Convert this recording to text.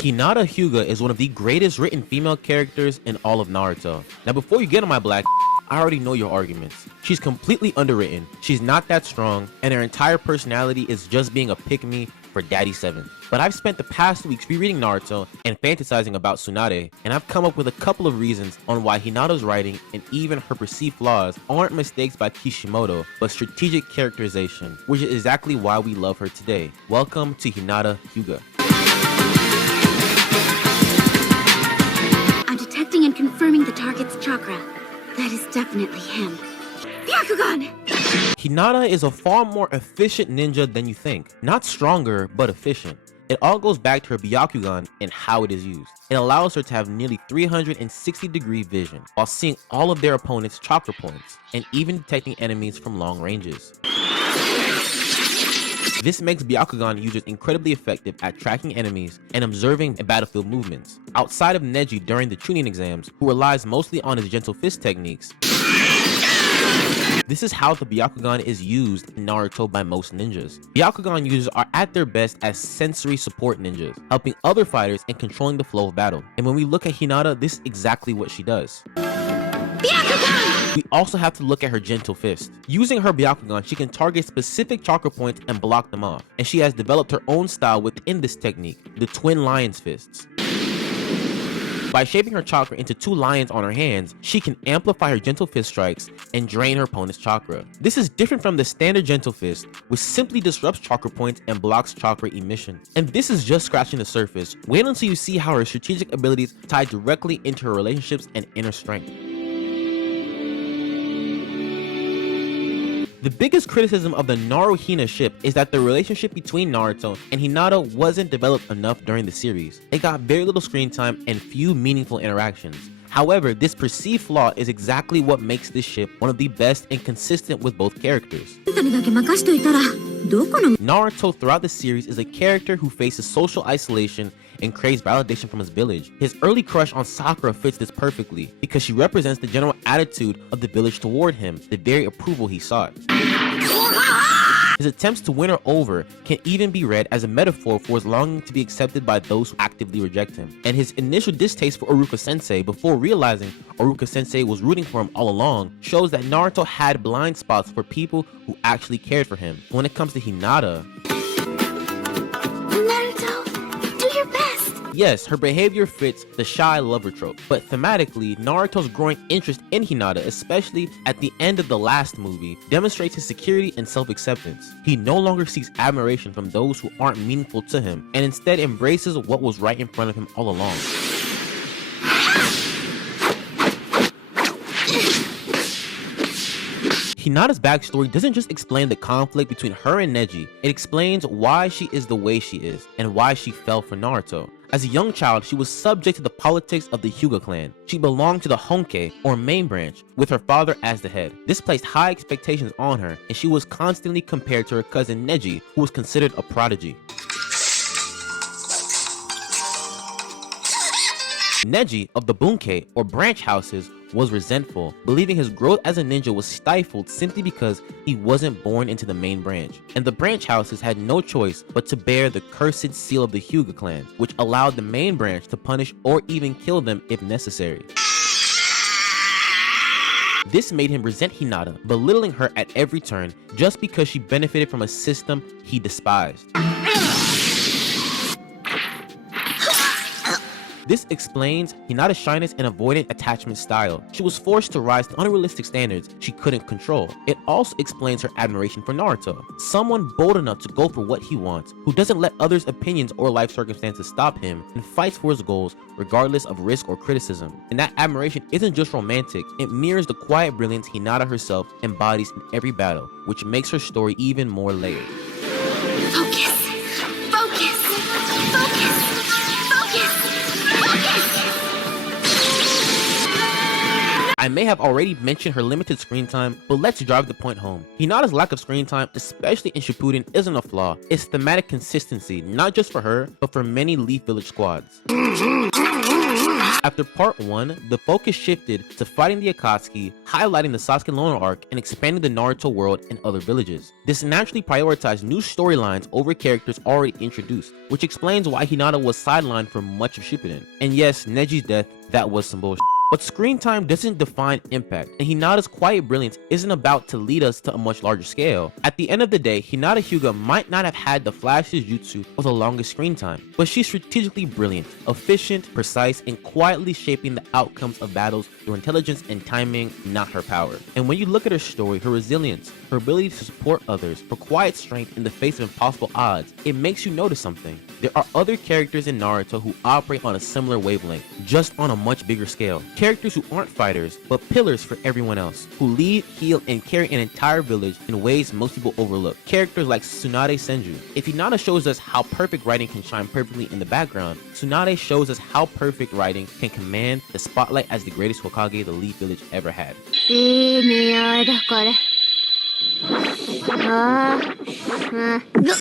Hinata Hyuga is one of the greatest written female characters in all of Naruto. Now before you get on my black, I already know your arguments. She's completely underwritten, she's not that strong, and her entire personality is just being a pick-me for Daddy 7. But I've spent the past weeks rereading Naruto and fantasizing about Tsunade, and I've come up with a couple of reasons on why Hinata's writing and even her perceived flaws aren't mistakes by Kishimoto, but strategic characterization, which is exactly why we love her today. Welcome to Hinata Hyuga. I'm detecting and confirming the target's chakra. That is definitely him. Byakugan! Hinata is a far more efficient ninja than you think. Not stronger, but efficient. It all goes back to her Byakugan and how it is used. It allows her to have nearly 360-degree vision, while seeing all of their opponents' chakra points, and even detecting enemies from long ranges. This makes Byakugan users incredibly effective at tracking enemies and observing battlefield movements. Outside of Neji during the Chunin exams, who relies mostly on his gentle fist techniques, this is how the Byakugan is used in Naruto by most ninjas. Byakugan users are at their best as sensory support ninjas, helping other fighters and controlling the flow of battle. And when we look at Hinata, this is exactly what she does. Byakugan! We also have to look at her gentle fist. Using her Byakugan, she can target specific chakra points and block them off. And she has developed her own style within this technique, the twin lion's fists. By shaping her chakra into two lions on her hands, she can amplify her gentle fist strikes and drain her opponent's chakra. This is different from the standard gentle fist, which simply disrupts chakra points and blocks chakra emission. And this is just scratching the surface. Wait until you see how her strategic abilities tie directly into her relationships and inner strength. The biggest criticism of the NaruHina ship is that the relationship between Naruto and Hinata wasn't developed enough during the series. They got very little screen time and few meaningful interactions. However, this perceived flaw is exactly what makes this ship one of the best and consistent with both characters. Naruto throughout the series is a character who faces social isolation and craves validation from his village. His early crush on Sakura fits this perfectly because she represents the general attitude of the village toward him, the very approval he sought. His attempts to win her over can even be read as a metaphor for his longing to be accepted by those who actively reject him. And his initial distaste for Iruka-sensei before realizing Iruka-sensei was rooting for him all along shows that Naruto had blind spots for people who actually cared for him. When it comes to Hinata, yes, her behavior fits the shy lover trope, but thematically, Naruto's growing interest in Hinata, especially at the end of the last movie, demonstrates his security and self-acceptance. He no longer seeks admiration from those who aren't meaningful to him, and instead embraces what was right in front of him all along. Hinata's backstory doesn't just explain the conflict between her and Neji, it explains why she is the way she is, and why she fell for Naruto. As a young child, she was subject to the politics of the Hyuga clan. She belonged to the Honke, or main branch, with her father as the head. This placed high expectations on her, and she was constantly compared to her cousin Neji, who was considered a prodigy. Neji, of the Bunke, or branch houses, was resentful, believing his growth as a ninja was stifled simply because he wasn't born into the main branch. And the branch houses had no choice but to bear the cursed seal of the Hyuga clan, which allowed the main branch to punish or even kill them if necessary. This made him resent Hinata, belittling her at every turn just because she benefited from a system he despised. This explains Hinata's shyness and avoidant attachment style. She was forced to rise to unrealistic standards she couldn't control. It also explains her admiration for Naruto, someone bold enough to go for what he wants, who doesn't let others' opinions or life circumstances stop him, and fights for his goals regardless of risk or criticism. And that admiration isn't just romantic, it mirrors the quiet brilliance Hinata herself embodies in every battle, which makes her story even more layered. Focus! Focus! Focus! I may have already mentioned her limited screen time, but let's drive the point home. Hinata's lack of screen time, especially in Shippuden, isn't a flaw. It's thematic consistency, not just for her, but for many Leaf Village squads. After part 1, the focus shifted to fighting the Akatsuki, highlighting the Sasuke Lono arc, and expanding the Naruto world in other villages. This naturally prioritized new storylines over characters already introduced, which explains why Hinata was sidelined for much of Shippuden. And yes, Neji's death, that was some bullshit. But screen time doesn't define impact, and Hinata's quiet brilliance isn't about to lead us to a much larger scale. At the end of the day, Hinata Hyuga might not have had the flashiest jutsu or the longest screen time, but she's strategically brilliant, efficient, precise, and quietly shaping the outcomes of battles through intelligence and timing, not her power. And when you look at her story, her resilience, her ability to support others, her quiet strength in the face of impossible odds, it makes you notice something. There are other characters in Naruto who operate on a similar wavelength, just on a much bigger scale. Characters who aren't fighters, but pillars for everyone else, who lead, heal, and carry an entire village in ways most people overlook. Characters like Tsunade Senju. If Hinata shows us how perfect writing can shine perfectly in the background, Tsunade shows us how perfect writing can command the spotlight as the greatest Hokage the Leaf Village ever had. いい匂いだこれ。ああ、うん。